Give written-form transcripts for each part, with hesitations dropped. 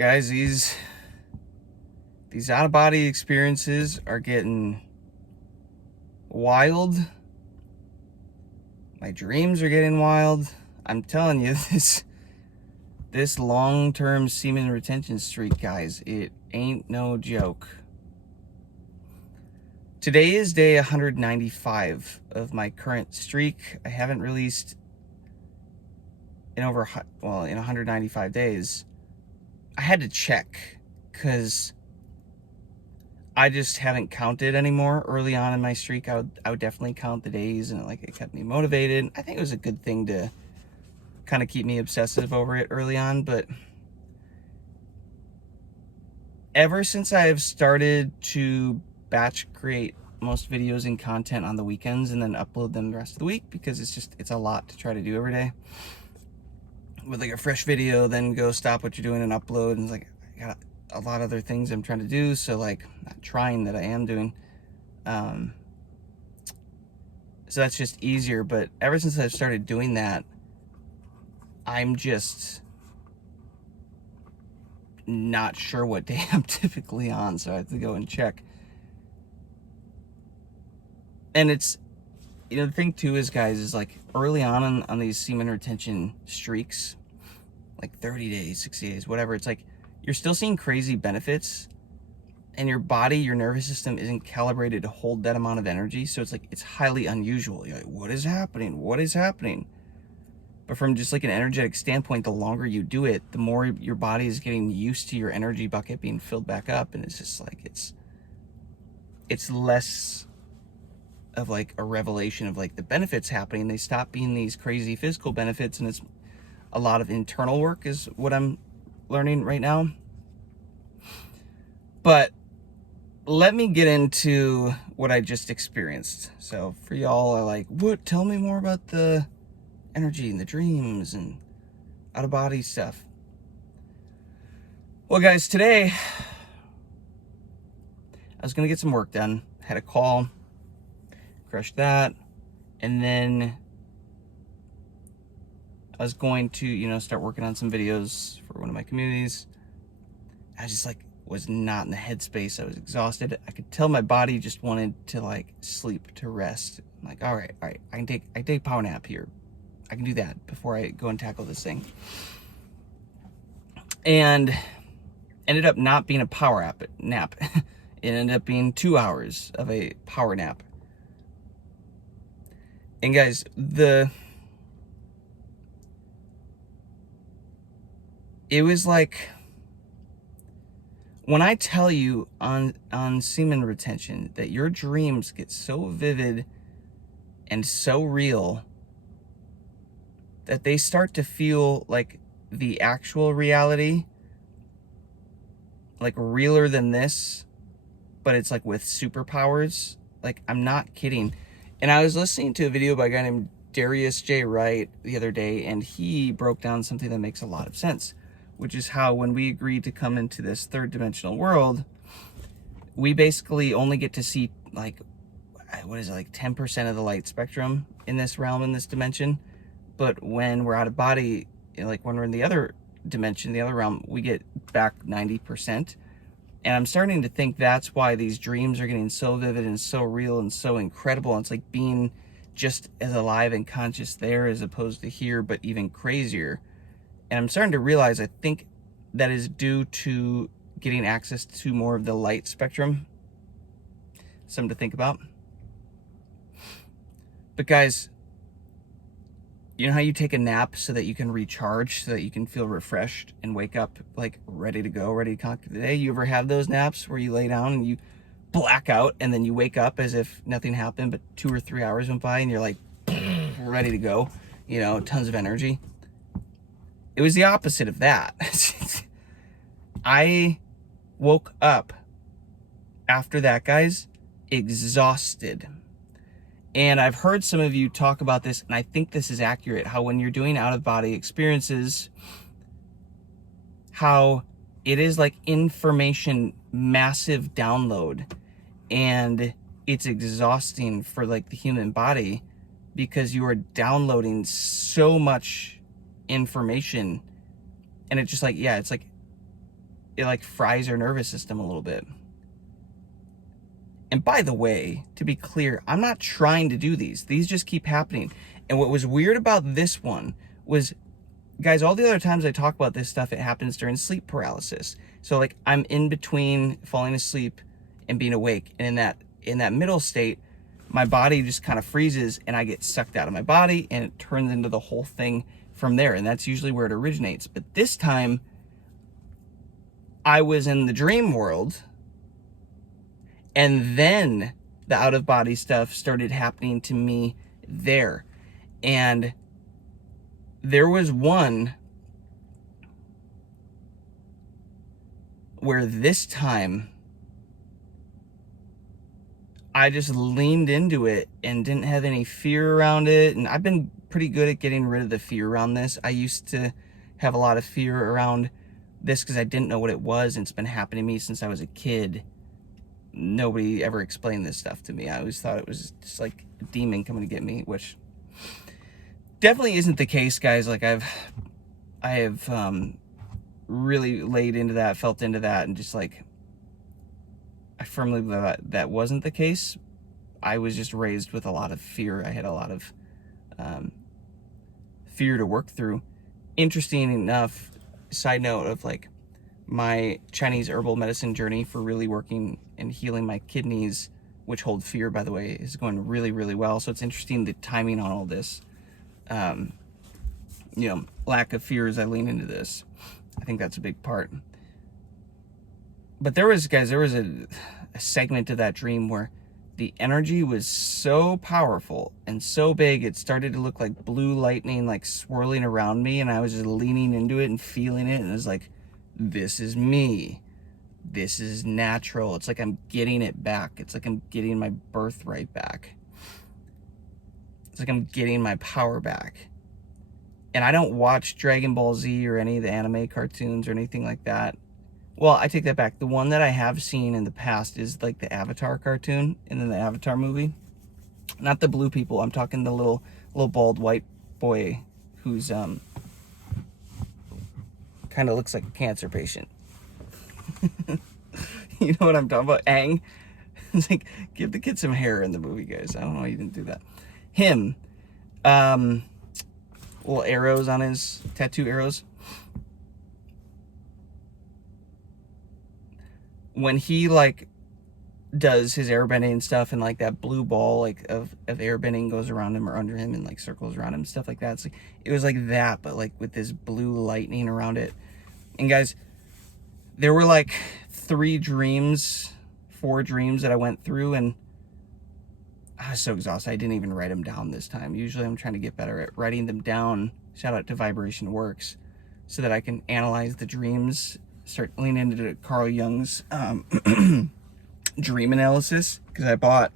Guys, these out of body experiences are getting wild. My dreams are getting wild. I'm telling you, this long-term semen retention streak, guys, it ain't no joke. Today is day 195 of my current streak. I haven't released in in 195 days. I had to check because I just haven't counted anymore. Early on in my streak, I would definitely count the days, and it kept me motivated. I think it was a good thing to kind of keep me obsessive over it early on, but ever since I have started to batch create most videos and content on the weekends and then upload them the rest of the week, because it's a lot to try to do every day with a fresh video, then go stop what you're doing and upload, and I got a lot of other things I'm trying to do, so not trying that I am doing, so that's just easier. But ever since I've started doing that, I'm just not sure what day I'm typically on, so I have to go and check. And it's, the thing too is, guys, is early on these semen retention streaks, 30 days, 60 days, whatever, it's you're still seeing crazy benefits, and your body, your nervous system isn't calibrated to hold that amount of energy, so it's highly unusual. You're like, what is happening? What is happening? But from just an energetic standpoint, the longer you do it, the more your body is getting used to your energy bucket being filled back up, and it's just it's less of a revelation of the benefits happening. They stop being these crazy physical benefits, and it's a lot of internal work is what I'm learning right now. But let me get into what I just experienced. So for y'all are like, what? Tell me more about the energy and the dreams and out of body stuff. Well, guys, today I was gonna get some work done. Had a call, crushed that, and then I was going to, start working on some videos for one of my communities. I just was not in the headspace. I was exhausted. I could tell my body just wanted to sleep, to rest. I'm all right, I can take a power nap here. I can do that before I go and tackle this thing. And ended up not being a power nap. It ended up being 2 hours of a power nap. And guys, it was when I tell you on semen retention that your dreams get so vivid and so real that they start to feel like the actual reality, realer than this, but it's with superpowers. I'm not kidding. And I was listening to a video by a guy named Darius J. Wright the other day, and he broke down something that makes a lot of sense, which is how when we agreed to come into this third dimensional world, we basically only get to see 10% of the light spectrum in this realm, in this dimension. But when we're out of body, when we're in the other dimension, the other realm, we get back 90%. And I'm starting to think that's why these dreams are getting so vivid and so real and so incredible. And it's being just as alive and conscious there as opposed to here, but even crazier. And I'm starting to realize, I think that is due to getting access to more of the light spectrum. Something to think about. But guys, you know how you take a nap so that you can recharge, so that you can feel refreshed and wake up ready to go, ready to conquer the day? You ever have those naps where you lay down and you black out, and then you wake up as if nothing happened, but 2 or 3 hours went by and you're ready to go, tons of energy? It was the opposite of that. I woke up after that, guys, exhausted. And I've heard some of you talk about this, and I think this is accurate, how when you're doing out-of-body experiences, how it is information massive download, and it's exhausting for the human body, because you are downloading so much information, and it's just it like fries our nervous system a little bit. And by the way, to be clear, I'm not trying to do these. These just keep happening. And what was weird about this one was, guys, all the other times I talk about this stuff, it happens during sleep paralysis. So like I'm in between falling asleep and being awake. And in that middle state, my body just kind of freezes and I get sucked out of my body and it turns into the whole thing from there. And that's usually where it originates. But this time I was in the dream world, and then the out-of-body stuff started happening to me there. And there was one where this time I just leaned into it and didn't have any fear around it. And I've been pretty good at getting rid of the fear around this. I used to have a lot of fear around this because I didn't know what it was, and it's been happening to me since I was a kid. Nobody ever explained this stuff to me. I always thought it was just like a demon coming to get me, which definitely isn't the case, guys. Like I have really laid into that, felt into that, and just like I firmly believe that wasn't the case. I was just raised with a lot of fear. I had a lot of fear to work through. Interesting enough, side note of like my Chinese herbal medicine journey for really working and healing my kidneys, which hold fear, by the way, is going really, really well. So it's interesting the timing on all this. Lack of fear as I lean into this. I think that's a big part. But there was a segment of that dream where the energy was so powerful and so big, it started to look like blue lightning, like swirling around me, and I was just leaning into it and feeling it, and it was like, this is me. This is natural. It's like I'm getting it back. It's like I'm getting my birthright back. It's like I'm getting my power back. And I don't watch Dragon Ball Z or any of the anime cartoons or anything like that. Well, I take that back. The one that I have seen in the past is like the Avatar cartoon and then the Avatar movie. Not the blue people. I'm talking the little bald white boy who's kind of looks like a cancer patient. You know what I'm talking about? Aang. It's like, give the kid some hair in the movie, guys. I don't know why you didn't do that. Him. Little arrows on his tattoo arrows. When he like does his airbending and stuff, and like that blue ball like of airbending goes around him or under him and like circles around him, stuff like that. It's like, it was like that, but like with this blue lightning around it. And guys, there were like 4 dreams that I went through, and I was so exhausted. I didn't even write them down this time. Usually I'm trying to get better at writing them down. Shout out to Vibration Works, so that I can analyze the dreams, start leaning into Carl Jung's dream analysis, because I bought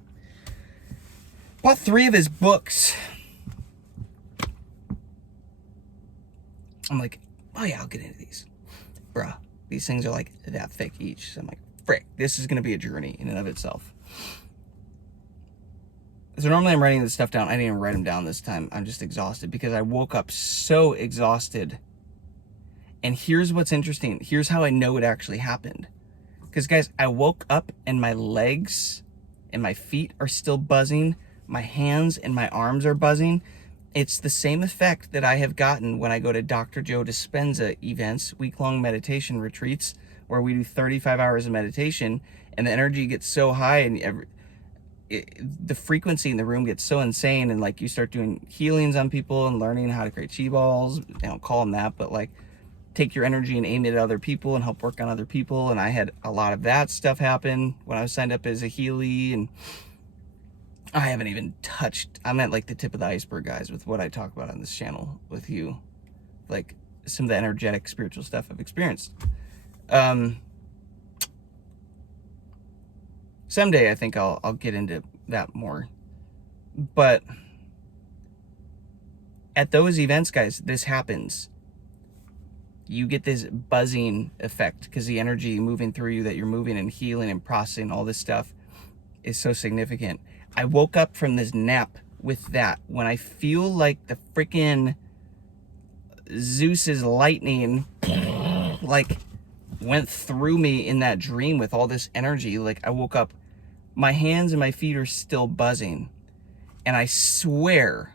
3 of his books. I'm like, oh yeah, I'll get into these. Bruh, these things are like that thick each. So I'm like, frick, this is going to be a journey in and of itself. So normally I'm writing this stuff down. I didn't even write them down this time. I'm just exhausted because I woke up so exhausted. And here's what's interesting. Here's how I know it actually happened. Because guys, I woke up and my legs and my feet are still buzzing. My hands and my arms are buzzing. It's the same effect that I have gotten when I go to Dr. Joe Dispenza events, week-long meditation retreats, where we do 35 hours of meditation, and the energy gets so high, and the frequency in the room gets so insane, and like you start doing healings on people and learning how to create chi balls. I don't call them that, but like take your energy and aim it at other people and help work on other people. And I had a lot of that stuff happen when I was signed up as a Healy, and I haven't even touched, I'm at like the tip of the iceberg, guys, with what I talk about on this channel with you. Like some of the energetic spiritual stuff I've experienced. Someday I think I'll get into that more. But at those events, guys, this happens. You get this buzzing effect because the energy moving through you that you're moving and healing and processing, all this stuff is so significant. I woke up from this nap with that. When I feel like the freaking Zeus's lightning like went through me in that dream with all this energy. Like, I woke up, my hands and my feet are still buzzing. And I swear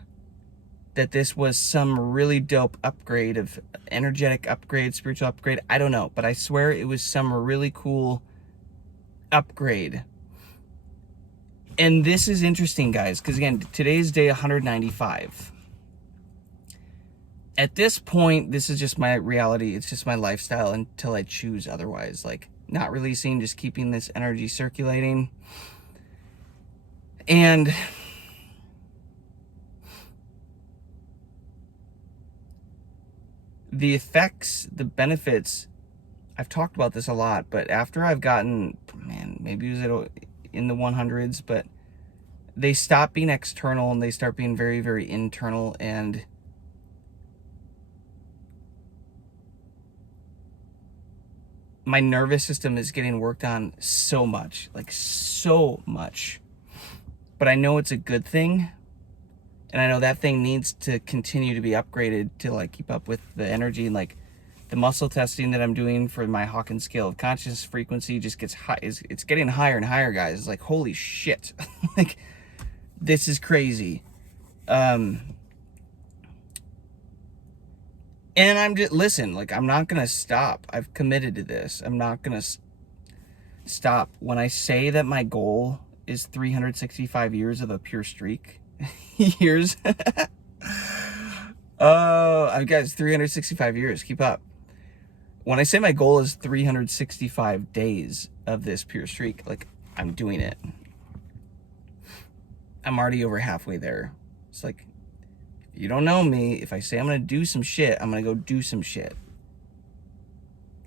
that this was some really dope upgrade of energetic upgrade, spiritual upgrade. I don't know, but I swear it was some really cool upgrade. And this is interesting, guys, because again, today's day 195. At this point, this is just my reality. It's just my lifestyle until I choose otherwise. Like, not releasing, just keeping this energy circulating. And the effects, the benefits, I've talked about this a lot, but after I've gotten, man, maybe it was in the 100s, but they stop being external and they start being very, very internal. And my nervous system is getting worked on so much, like so much. But I know it's a good thing. And I know that thing needs to continue to be upgraded to like keep up with the energy. And like the muscle testing that I'm doing for my Hawkins scale of consciousness frequency just gets high. It's getting higher and higher, guys. It's like, holy shit. Like, this is crazy. And I'm just, listen, like, I'm not going to stop. I've committed to this. I'm not going to stop. When I say that my goal is 365 years of a pure streak, years. Oh, guys, 365 years. Keep up. When I say my goal is 365 days of this pure streak, like, I'm doing it. I'm already over halfway there. It's like, you don't know me. If I say I'm going to do some shit, I'm going to go do some shit.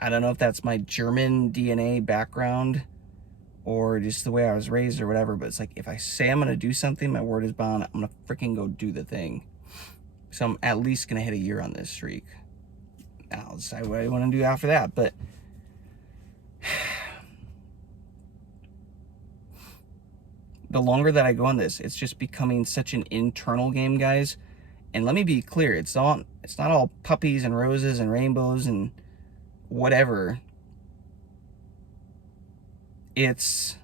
I don't know if that's my German DNA background or just the way I was raised or whatever, but it's like, if I say I'm going to do something, my word is bond. I'm going to freaking go do the thing. So I'm at least going to hit a year on this streak. I'll decide what I want to do after that, but the longer that I go on this, it's just becoming such an internal game, guys. And let me be clear, it's not all puppies and roses and rainbows and whatever. It's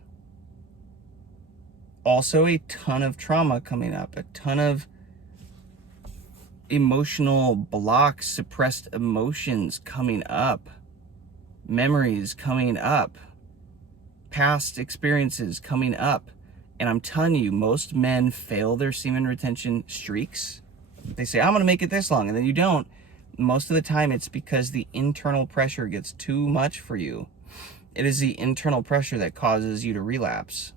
also a ton of trauma coming up, a ton of emotional blocks, suppressed emotions coming up, memories coming up, past experiences coming up. And I'm telling you, most men fail their semen retention streaks. They say, I'm going to make it this long, and then you don't. Most of the time, it's because the internal pressure gets too much for you. It is the internal pressure that causes you to relapse.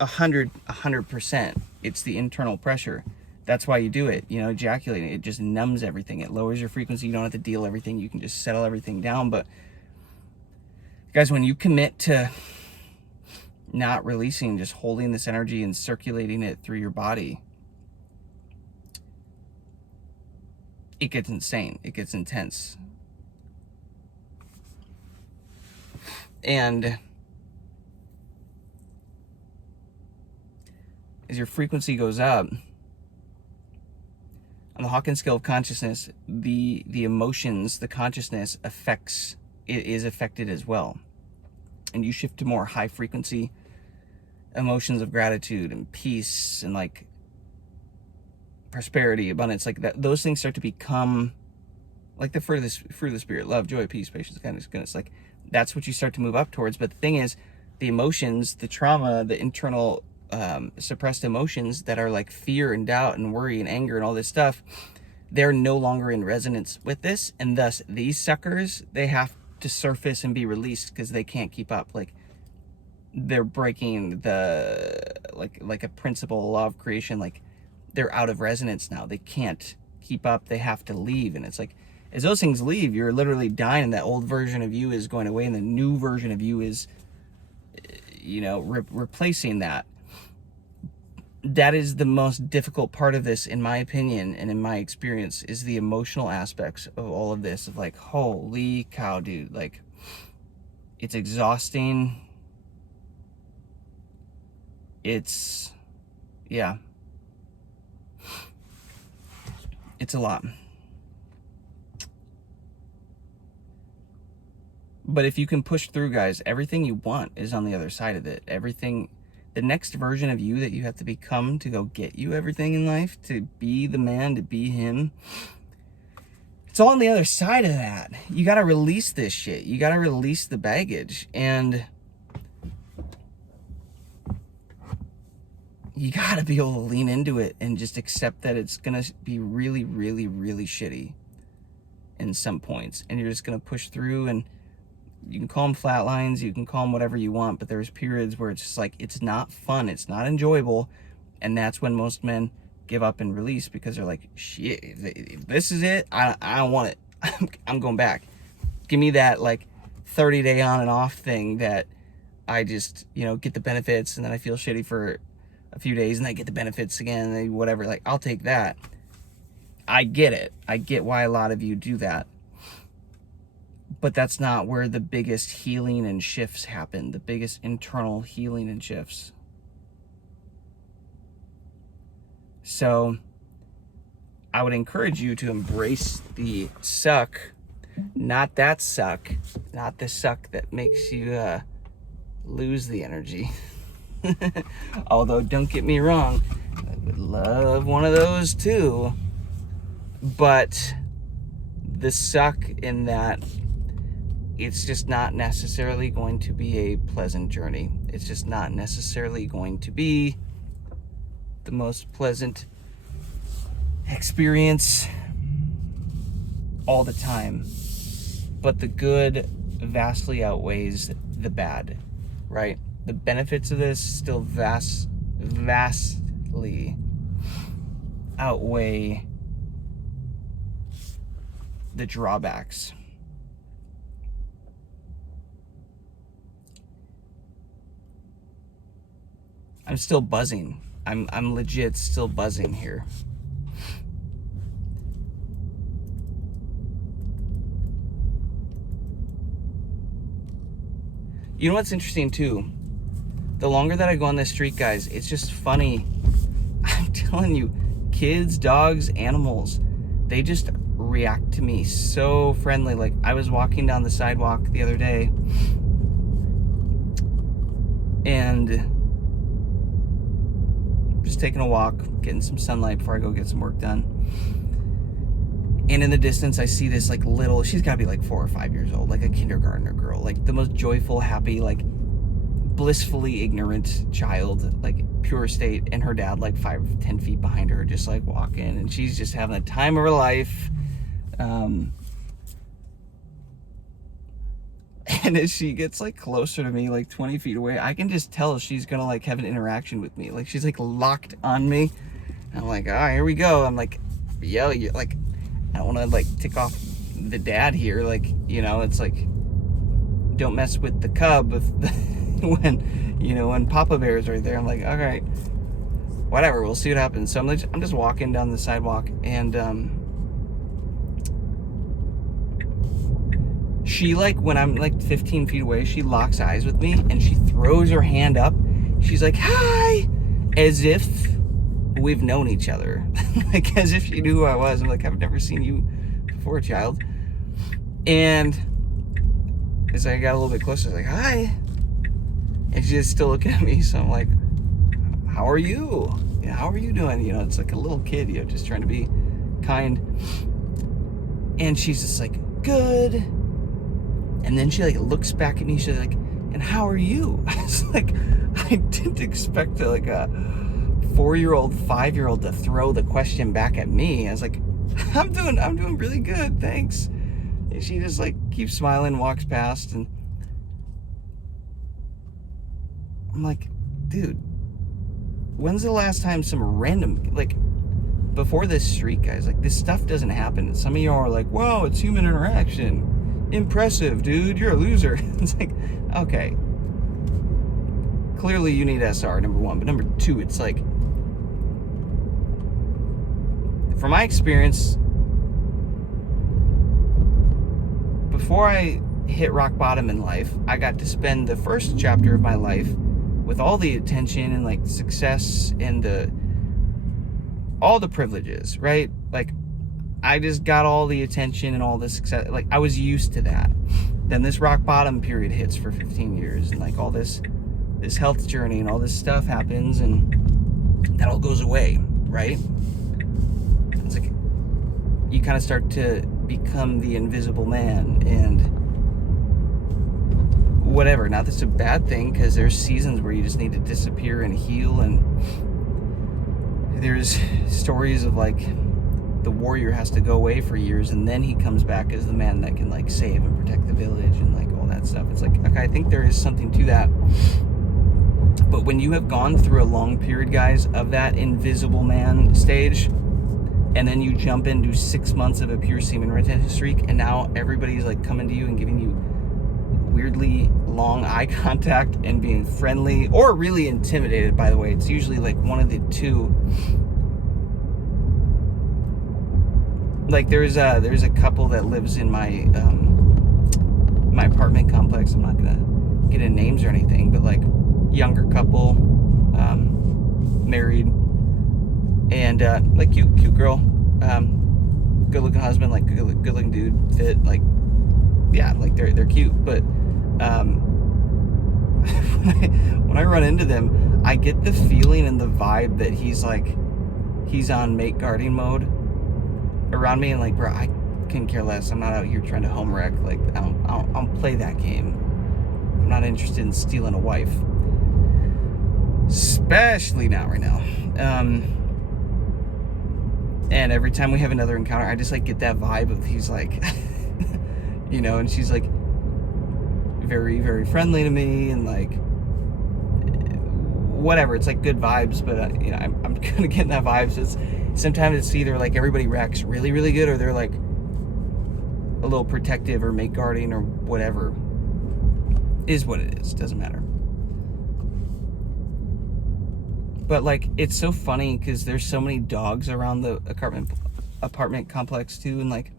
100%. It's the internal pressure. That's why you do it. You know, ejaculating, it just numbs everything. It lowers your frequency. You don't have to deal everything. You can just settle everything down. But guys, when you commit to not releasing, just holding this energy and circulating it through your body, it gets insane. It gets intense. And as your frequency goes up, on the Hawkins scale of consciousness, the emotions, the consciousness is affected as well. And you shift to more high frequency emotions of gratitude and peace and like prosperity, abundance, like that. Those things start to become like the fruit of the spirit: love, joy, peace, patience, kindness, goodness. Like, that's what you start to move up towards. But the thing is, the emotions, the trauma, the internal suppressed emotions that are like fear and doubt and worry and anger and all this stuff, they're no longer in resonance with this, and thus these suckers, they have to surface and be released because they can't keep up. Like, they're breaking the like a principle, law of creation. Like, they're out of resonance now. They can't keep up. They have to leave. And it's like, as those things leave, you're literally dying, and that old version of you is going away, and the new version of you is, you know, replacing that. That is the most difficult part of this, in my opinion, and in my experience, is the emotional aspects of all of this. Of like, holy cow, dude, like, it's exhausting. It's, yeah, it's a lot. But if you can push through, guys, everything you want is on the other side of it. Everything, the next version of you that you have to become to go get you everything in life, to be the man, to be him, it's all on the other side of that. You got to release this shit. You got to release the baggage. And you got to be able to lean into it and just accept that it's going to be really, really, really shitty in some points. And you're just going to push through, and you can call them flat lines, you can call them whatever you want, but there's periods where it's just like, it's not fun, it's not enjoyable, and that's when most men give up and release, because they're like, shit, if this is it, I don't want it. I'm going back. Give me that like 30-day on and off thing that I just, get the benefits, and then I feel shitty for a few days, and I get the benefits again, and whatever. Like, I'll take that. I get it. I get why a lot of you do that. But that's not where the biggest healing and shifts happen, the biggest internal healing and shifts. So I would encourage you to embrace the suck, not that suck, not the suck that makes you lose the energy. Although, don't get me wrong, I would love one of those too. But the suck in that, it's just not necessarily going to be a pleasant journey. It's just not necessarily going to be the most pleasant experience all the time. But the good vastly outweighs the bad, right? The benefits of this still vastly outweigh the drawbacks. I'm still buzzing. I'm legit still buzzing here. You know what's interesting too? The longer that I go on this street, guys, it's just funny. I'm telling you, kids, dogs, animals, they just react to me so friendly. Like, I was walking down the sidewalk the other day, and just taking a walk, getting some sunlight before I go get some work done. And in the distance, I see this like little, she's gotta be like 4 or 5 years old, like a kindergartner girl, like the most joyful, happy, like blissfully ignorant child, like pure state, and her dad like 5-10 feet behind her, just like walking, and she's just having the time of her life. And as she gets like closer to me, like 20 feet away, I can just tell she's gonna like have an interaction with me. Like, she's like locked on me. And I'm like, all right, here we go. I'm like, yo, you like, I don't want to like tick off the dad here. Like, it's like, don't mess with the cub when Papa Bear's right there. I'm like, all right, whatever, we'll see what happens. So I'm just walking down the sidewalk, and she, like, when I'm like 15 feet away, she locks eyes with me, and she throws her hand up. She's like, hi, as if we've known each other. Like, as if she knew who I was. I'm like, I've never seen you before, child. And as I got a little bit closer, I was like, hi. And she's just still looking at me. So I'm like, how are you? How are you doing? It's like a little kid, just trying to be kind. And she's just like, good. And then she like looks back at me. She's like, and how are you? I was like, I didn't expect like a 4-year-old, 5-year-old to throw the question back at me. I was like, I'm doing really good, thanks. And she just like keeps smiling, walks past, and I'm like, dude, when's the last time some random, like, before this street, guys, like, this stuff doesn't happen. Some of y'all are like, wow, it's human interaction. Impressive, dude, you're a loser. It's like, okay. Clearly you need SR, number one. But number two, it's like, from my experience, before I hit rock bottom in life, I got to spend the first chapter of my life with all the attention and like success and all the privileges, right? Like, I just got all the attention and all the success. Like, I was used to that. Then this rock bottom period hits for 15 years, and like all this health journey and all this stuff happens, and that all goes away, right? It's like you kind of start to become the invisible man, and whatever. Not that it's a bad thing, because there's seasons where you just need to disappear and heal, and there's stories of like the warrior has to go away for years, and then he comes back as the man that can like save and protect the village and like all that stuff. It's like, okay, I think there is something to that. But when you have gone through a long period, guys, of that invisible man stage, and then you jump into 6 months of a pure semen retention streak, and now everybody's like coming to you and giving you weirdly long eye contact and being friendly or really intimidated, by the way. It's usually like one of the two. Like there's a couple that lives in my my apartment complex. I'm not gonna get in names or anything, but like younger couple, married, and like cute girl, good looking husband, like good looking dude, fit, like yeah, like they're cute. But when I run into them, I get the feeling and the vibe that he's on mate guarding mode around me, and like, bro, I couldn't care less. I'm not out here trying to home wreck. Like, I don't play that game. I'm not interested in stealing a wife, especially not right now. And every time we have another encounter, I just like get that vibe of he's like, you know, and she's like very, very friendly to me, and like whatever. It's like good vibes, but you know, I'm kind of getting that vibe. So sometimes it's either like everybody reacts really, really good, or they're like a little protective or mate guarding or whatever. Is what it is. Doesn't matter. But like, it's so funny because there's so many dogs around the apartment complex too, and like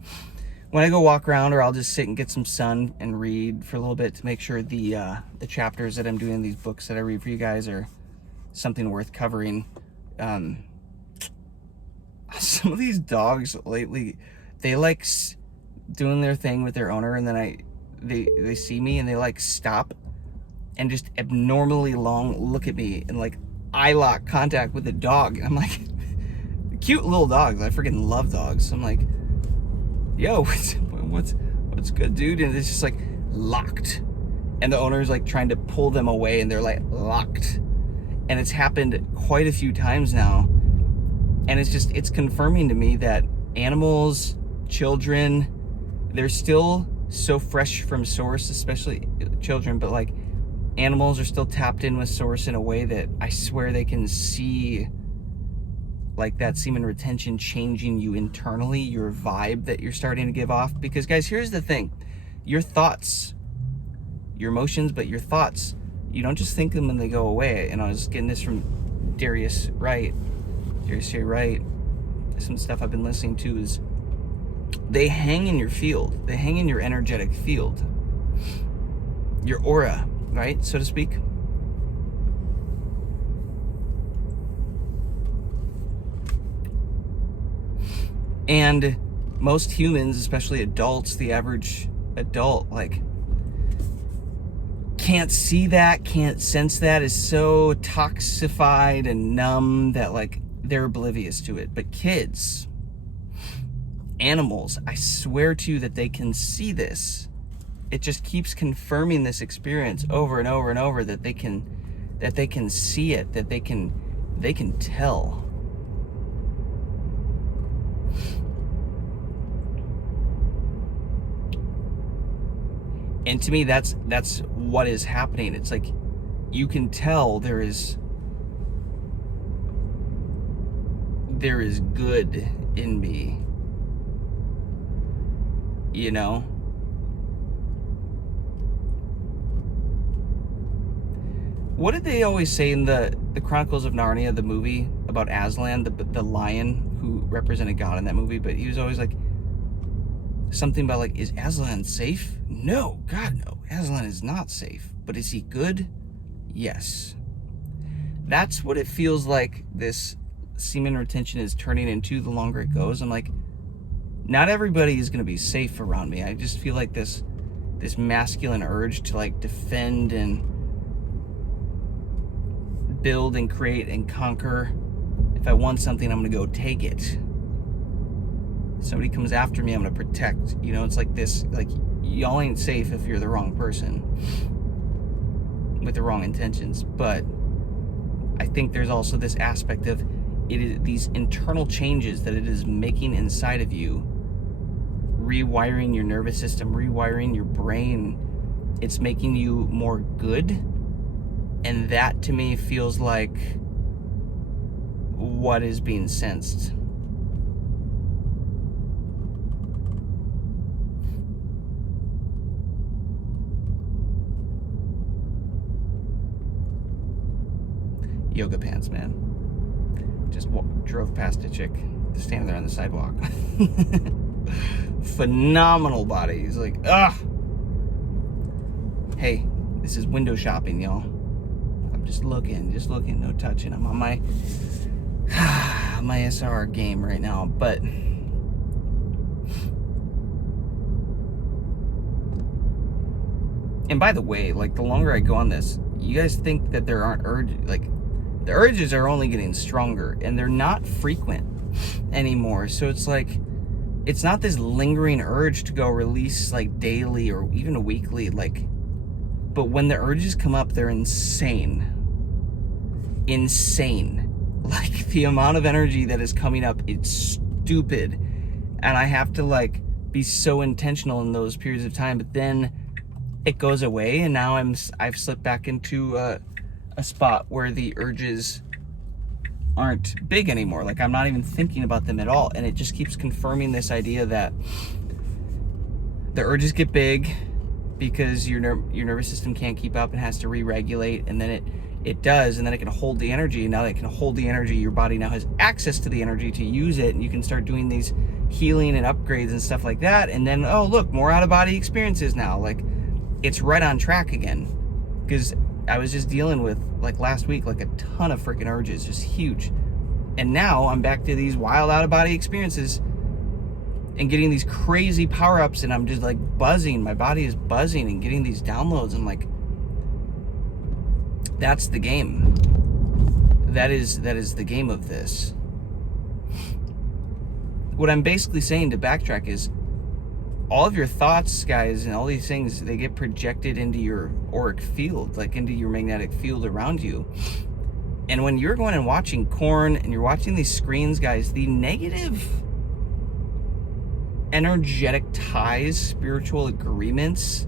when I go walk around, or I'll just sit and get some sun and read for a little bit to make sure the chapters that I'm doing in these books that I read for you guys are something worth covering. Some of these dogs lately, they like doing their thing with their owner, and then they see me and they like stop and just abnormally long look at me and like eye lock contact with the dog. And I'm like, cute little dogs. I freaking love dogs. I'm like, yo, what's good, dude? And it's just like locked, and the owner's like trying to pull them away, and they're like locked. And it's happened quite a few times now, and it's confirming to me that animals, children, they're still so fresh from source, especially children, but like animals are still tapped in with source in a way that I swear they can see like that semen retention changing you internally, your vibe that you're starting to give off. Because guys, here's the thing, your thoughts, your emotions, but your thoughts, you don't just think them and they go away. And I was getting this from Darius Wright, some stuff I've been listening to, is they hang in your field, they hang in your energetic field, your aura, right, so to speak. And most humans, especially adults, the average adult, like can't see that, can't sense that, is so toxified and numb that like they're oblivious to it. But kids, animals, I swear to you that they can see this. It just keeps confirming this experience over and over and over, that they can see it, that they can tell. And to me, that's what is happening. It's like you can tell there is good in me, you know? What did they always say in the Chronicles of Narnia, the movie about Aslan, the lion who represented God in that movie? But he was always like something about like, is Aslan safe? No, God, no. Aslan is not safe. But is he good? Yes. That's what it feels like this semen retention is turning into the longer it goes. I'm like, not everybody is going to be safe around me. I just feel like this this masculine urge to like defend and build and create and conquer. If I want something, I'm gonna go take it. If somebody comes after me, I'm gonna protect. You know, it's like this, like, y'all ain't safe if you're the wrong person with the wrong intentions. But I think there's also this aspect of it is these internal changes that it is making inside of you, rewiring your nervous system, rewiring your brain. It's making you more good, and that to me feels like what is being sensed. Yoga pants, man. Just drove past a chick standing there on the sidewalk. Phenomenal body. He's like, ugh. Hey, this is window shopping, y'all. I'm just looking, no touching. I'm on my my SR game right now, but and by the way, like, the longer I go on this, you guys think that there aren't urges, like, the urges are only getting stronger, and they're not frequent anymore. So it's like, it's not this lingering urge to go release like daily or even weekly, like, but when the urges come up, they're insane. Like, the amount of energy that is coming up, it's stupid. And I have to like be so intentional in those periods of time, but then it goes away, and now I've slipped back into a spot where the urges aren't big anymore. Like, I'm not even thinking about them at all, and it just keeps confirming this idea that the urges get big because your nervous system can't keep up and has to re-regulate, and then it does, and then it can hold the energy, and now that it can hold the energy, your body now has access to the energy to use it, and you can start doing these healing and upgrades and stuff like that, and then, oh look, more out-of-body experiences now. Like, it's right on track again, because I was just dealing with, like, last week, like, a ton of freaking urges, just huge. And now I'm back to these wild out-of-body experiences and getting these crazy power-ups, and I'm just, like, buzzing. My body is buzzing and getting these downloads. I'm like, that's the game. That is the game of this. What I'm basically saying, to backtrack, is all of your thoughts, guys, and all these things, they get projected into your auric field, like into your magnetic field around you. And when you're going and watching Korn and you're watching these screens, guys, the negative energetic ties, spiritual agreements,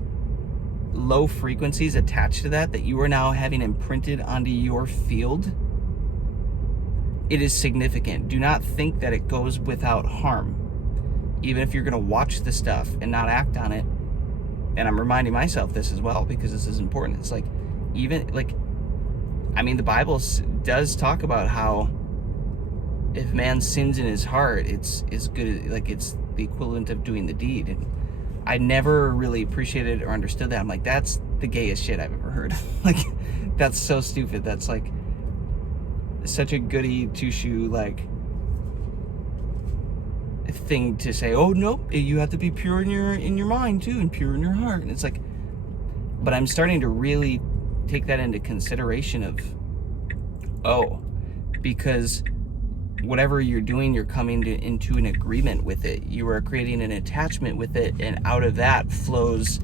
low frequencies attached to that you are now having imprinted onto your field, it is significant. Do not think that it goes without harm. Even if you're going to watch the stuff and not act on it, and I'm reminding myself this as well because this is important. It's like, even like, I mean, the Bible does talk about how if man sins in his heart, it's good, like, it's the equivalent of doing the deed. And I never really appreciated or understood that. I'm like, that's the gayest shit I've ever heard. Like, that's so stupid. That's like such a goody two-shoe, like, thing to say. Oh no, you have to be pure in your mind too, and pure in your heart. And it's like, but I'm starting to really take that into consideration of, oh, because whatever you're doing, you're coming into an agreement with it. You are creating an attachment with it, and out of that flows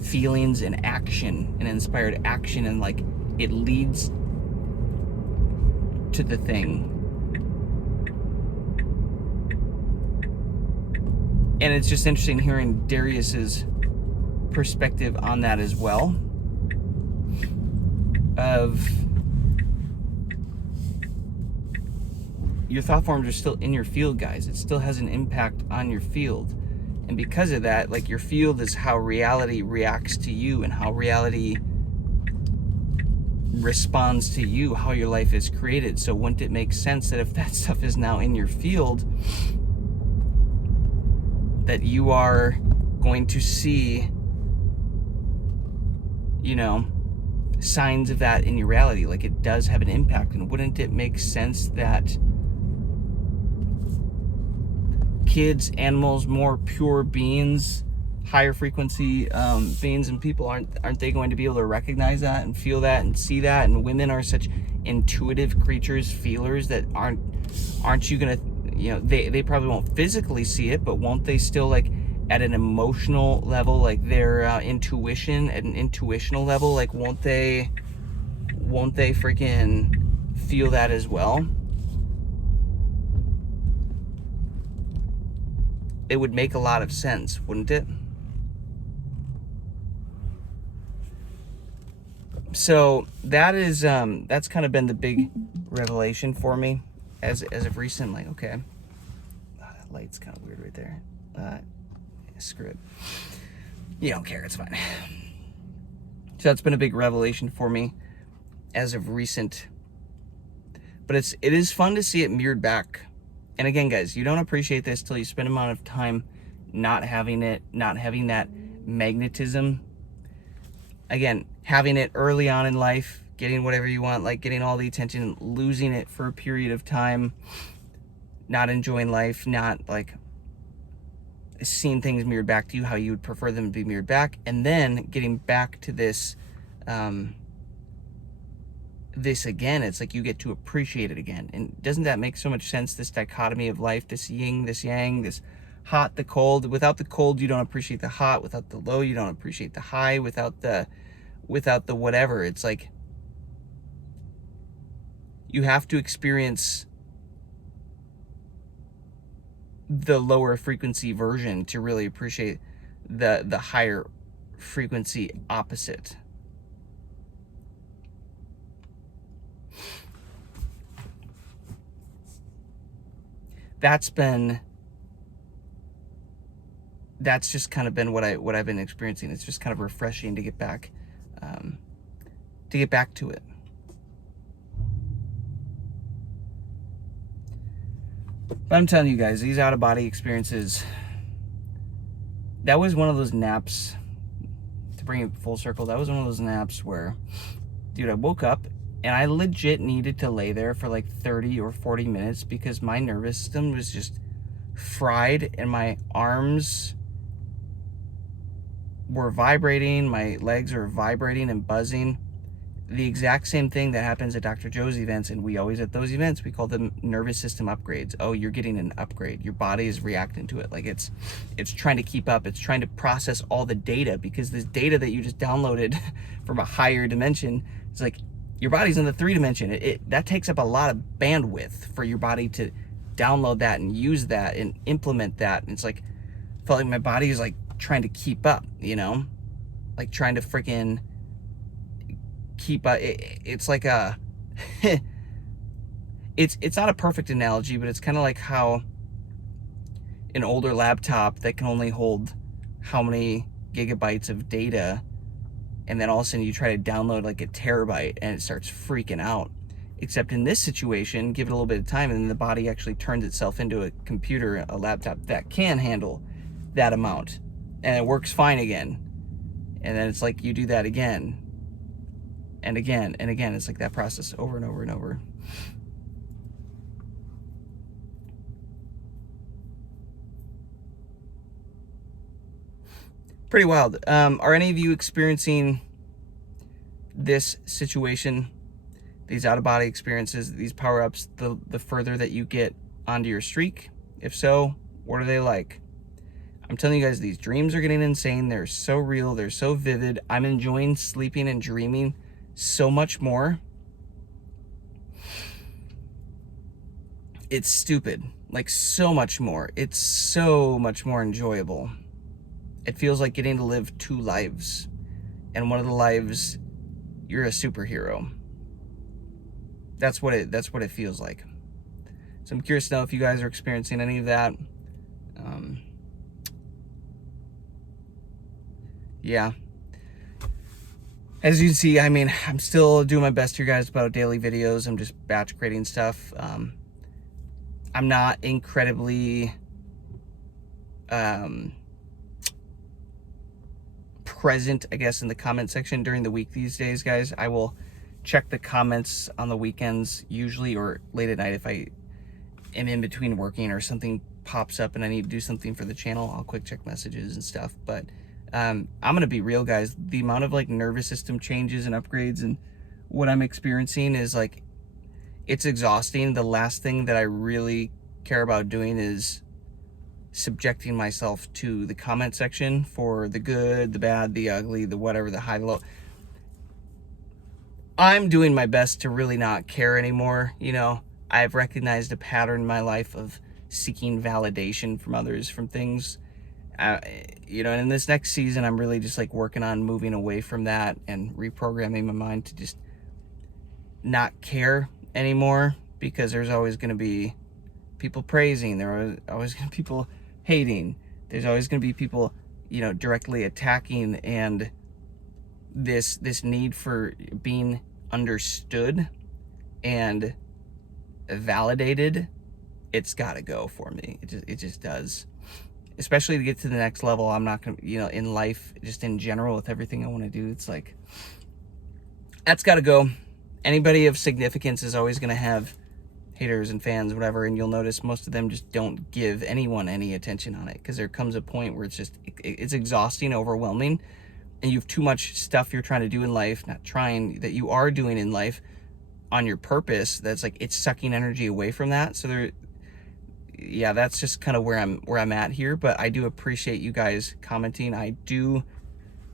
feelings and action and inspired action, and like, it leads to the thing. And it's just interesting hearing Darius's perspective on that as well. Of your thought forms are still in your field, guys. It still has an impact on your field. And because of that, like, your field is how reality reacts to you and how reality responds to you, how your life is created. So wouldn't it make sense that if that stuff is now in your field, that you are going to see, you know, signs of that in your reality? Like, it does have an impact. And wouldn't it make sense that kids, animals, more pure beings higher frequency beings and people, aren't they going to be able to recognize that and feel that and see that? And women are such intuitive creatures, feelers, that aren't you gonna, you know, they probably won't physically see it, but won't they still, like, at an emotional level, like their intuition at an intuitional level, like won't they freaking feel that as well? It would make a lot of sense, wouldn't it? So that is that's kind of been the big revelation for me as of recent. Like, okay, that light's kind of weird right there. Screw it. You don't care, it's fine. So that's been a big revelation for me as of recent. But it is fun to see it mirrored back. And again, guys, you don't appreciate this till you spend an amount of time not having it, not having that magnetism. Again, having it early on in life, getting whatever you want, like getting all the attention, losing it for a period of time, not enjoying life, not like seeing things mirrored back to you how you would prefer them to be mirrored back, and then getting back to this this again. It's like you get to appreciate it again. And doesn't that make so much sense, this dichotomy of life, this yin, this yang, this hot, the cold? Without the cold, you don't appreciate the hot. Without the low, you don't appreciate the high. Without the whatever, it's like you have to experience the lower frequency version to really appreciate the higher frequency opposite. That's just kind of been what I've been experiencing. It's just kind of refreshing to get back to it. But I'm telling you guys, these out-of-body experiences, that was one of those naps, to bring it full circle, that was one of those naps where, dude, I woke up and I legit needed to lay there for like 30 or 40 minutes because my nervous system was just fried and my arms were vibrating, my legs were vibrating and buzzing. The exact same thing that happens at Dr. Joe's events, and we always, at those events, we call them nervous system upgrades. Oh, you're getting an upgrade. Your body is reacting to it. Like it's trying to keep up. It's trying to process all the data, because this data that you just downloaded from a higher dimension, it's like your body's in the 3 dimension. That takes up a lot of bandwidth for your body to download that and use that and implement that. And it's like, I felt like my body is like trying to keep up, you know, like trying to freaking keep up. It's like a it's not a perfect analogy, but it's kind of like how an older laptop that can only hold how many gigabytes of data, and then all of a sudden you try to download like a terabyte and it starts freaking out. Except in this situation, give it a little bit of time and then the body actually turns itself into a computer, a laptop that can handle that amount, and it works fine again. And then it's like you do that again and again and again. It's like that process over and over and over. Pretty wild. Are any of you experiencing this situation, these out-of-body experiences, these power-ups, the further that you get onto your streak? If so, what are they like? I'm telling you guys, these dreams are getting insane. They're so real. They're so vivid. I'm enjoying sleeping and dreaming so much more. It's stupid. Like, so much more. It's so much more enjoyable. It feels like getting to live 2 lives. And one of the lives, you're a superhero. That's what it feels like. So I'm curious to know if you guys are experiencing any of that. Yeah. As you can see, I mean, I'm still doing my best here, guys, about daily videos. I'm just batch creating stuff. I'm not incredibly present, I guess, in the comment section during the week these days, guys. I will check the comments on the weekends usually, or late at night if I am in between working or something pops up and I need to do something for the channel, I'll quick check messages and stuff. But I'm gonna be real, guys. The amount of like nervous system changes and upgrades and what I'm experiencing is like, it's exhausting. The last thing that I really care about doing is subjecting myself to the comment section for the good, the bad, the ugly, the whatever, the high, the low. I'm doing my best to really not care anymore. You know, I've recognized a pattern in my life of seeking validation from others, from things. You know, and in this next season, I'm really just like working on moving away from that and reprogramming my mind to just not care anymore, because there's always going to be people praising, there are always going to be people hating, there's always going to be people, you know, directly attacking, and this need for being understood and validated, it's got to go for me. It just does. Especially to get to the next level. I'm not gonna, you know, in life, just in general, with everything I want to do, it's like, that's got to go. Anybody of significance is always going to have haters and fans, whatever, and you'll notice most of them just don't give anyone any attention on it, because there comes a point where it's just, it's exhausting, overwhelming, and you have too much stuff you're trying to do in life, not trying, that you are doing in life on your purpose, that's like, it's sucking energy away from that. So there, yeah, that's just kind of where I'm at here. But I do appreciate you guys commenting. I do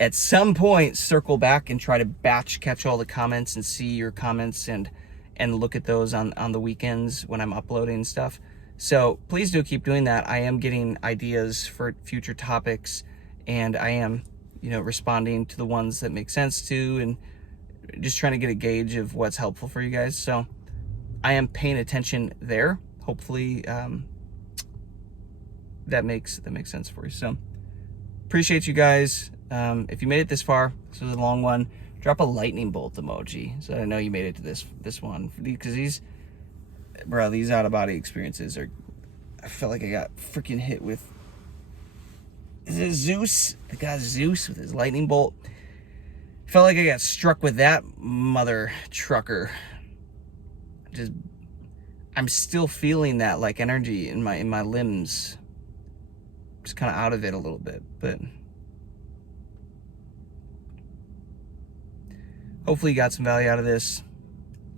at some point circle back and try to batch catch all the comments and see your comments and look at those on the weekends when I'm uploading stuff. So please do keep doing that. I am getting ideas for future topics, and I am, you know, responding to the ones that make sense to, and just trying to get a gauge of what's helpful for you guys. So I am paying attention there. Hopefully that makes sense for you. So appreciate you guys. If you made it this far, this was a long one, drop a lightning bolt emoji so I know you made it to this one, because these out-of-body experiences are, I felt like I got freaking hit with, is it Zeus? The guy Zeus with his lightning bolt. Felt like I got struck with that mother trucker. I'm still feeling that like energy in my limbs. Just kind of out of it a little bit, but hopefully you got some value out of this.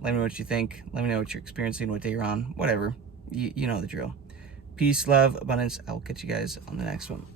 Let me know what you think. Let me know what you're experiencing, what day you're on, whatever. You know the drill. Peace, love, abundance. I will catch you guys on the next one.